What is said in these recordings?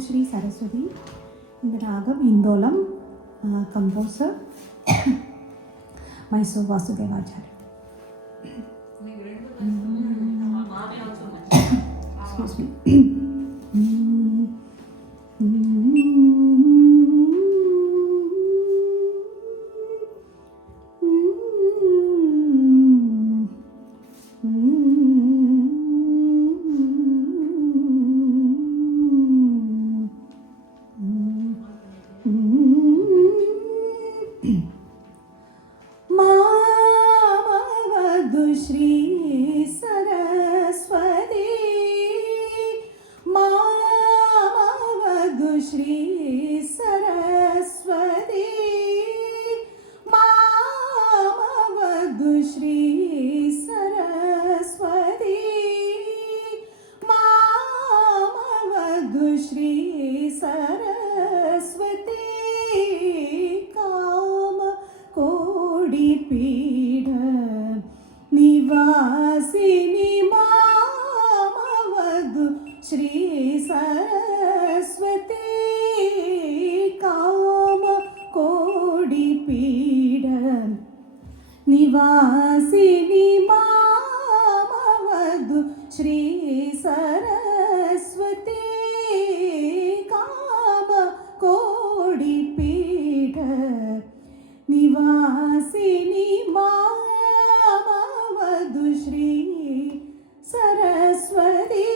Madhushree Saraswati in the Ragam Indolam, composer Mysore Vasudevacharya. Excuse me. Madhushree Saraswati, Madhushree Saraswati, Madhushree Saraswati, Madhushree Saraswati, Kama Kodi Pida Nivasini Madhushree Saraswati, Kama Kodi Pida Nivasini Madhushree Saraswati, Kama Kodi Pida Nivasini Madhushree Saraswati,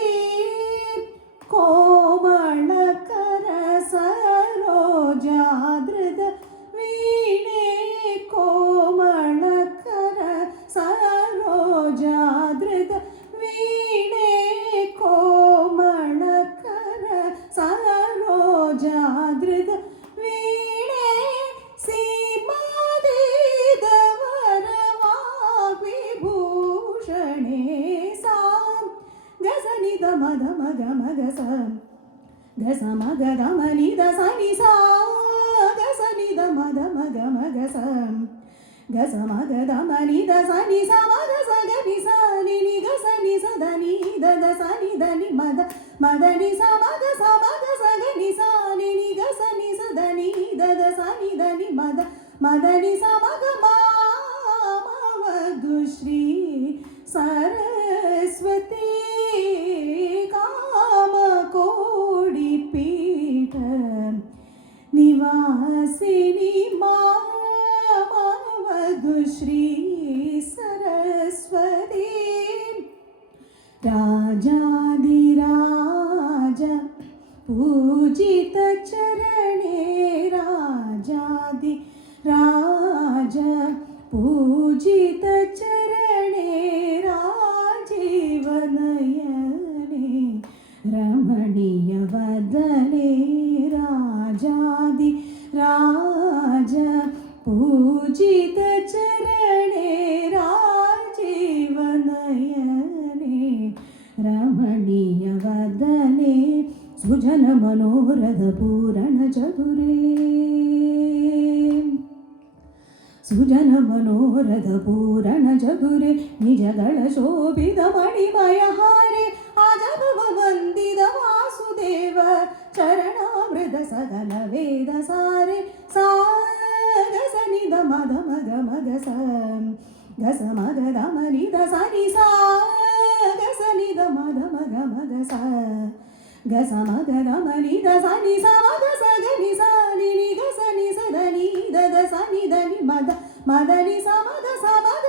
Komalakara Sarojadrida Veene, Komalakara Sarojadrida Veene, Komalakara Sarojadrida Veene, Mada maga maga sa gasa maga dama ni da sa ni sa gasa ni da mada maga maga sa gasa maga dama ni da sa ni sa maga sa ga ni sa ni gasa ni sa da ni da sa ni da ni mada mada ni sa maga sa ga ni sa ni gasa ni sa da ni da sa ni da ni mada mada ni sa maga ma Madhushree Saraswati, Kama Kodi Pida Nivasini Madhushree Saraswati, Rajadi Raja Pujita Charane, Rajadi Raja Pujita Charane, Rajivanayane, Ramaniya Vadane, Rajadi Raja Pujita Charane, Rajivanayane, Ramaniya Vadane, Sujana Manoradha Purana Chature, Sujana Manoradha Purana Chature, Nijagala Shobhita Manimaya Hare, Ajabhava Vandida Vasudeva, Charanamrita Sagala Veda Sare, Sagasani da Mada Maga Maga Sam, Gasa Maga Damani da Sani Sa, Gasani da Mada Maga Maga Sa, Gasa Maga Damani da Sani Sa, Maga Sagani Sa, Ni Gasani Sa Dani da Sani Dani Mada Madani Sa Maga Sa Maga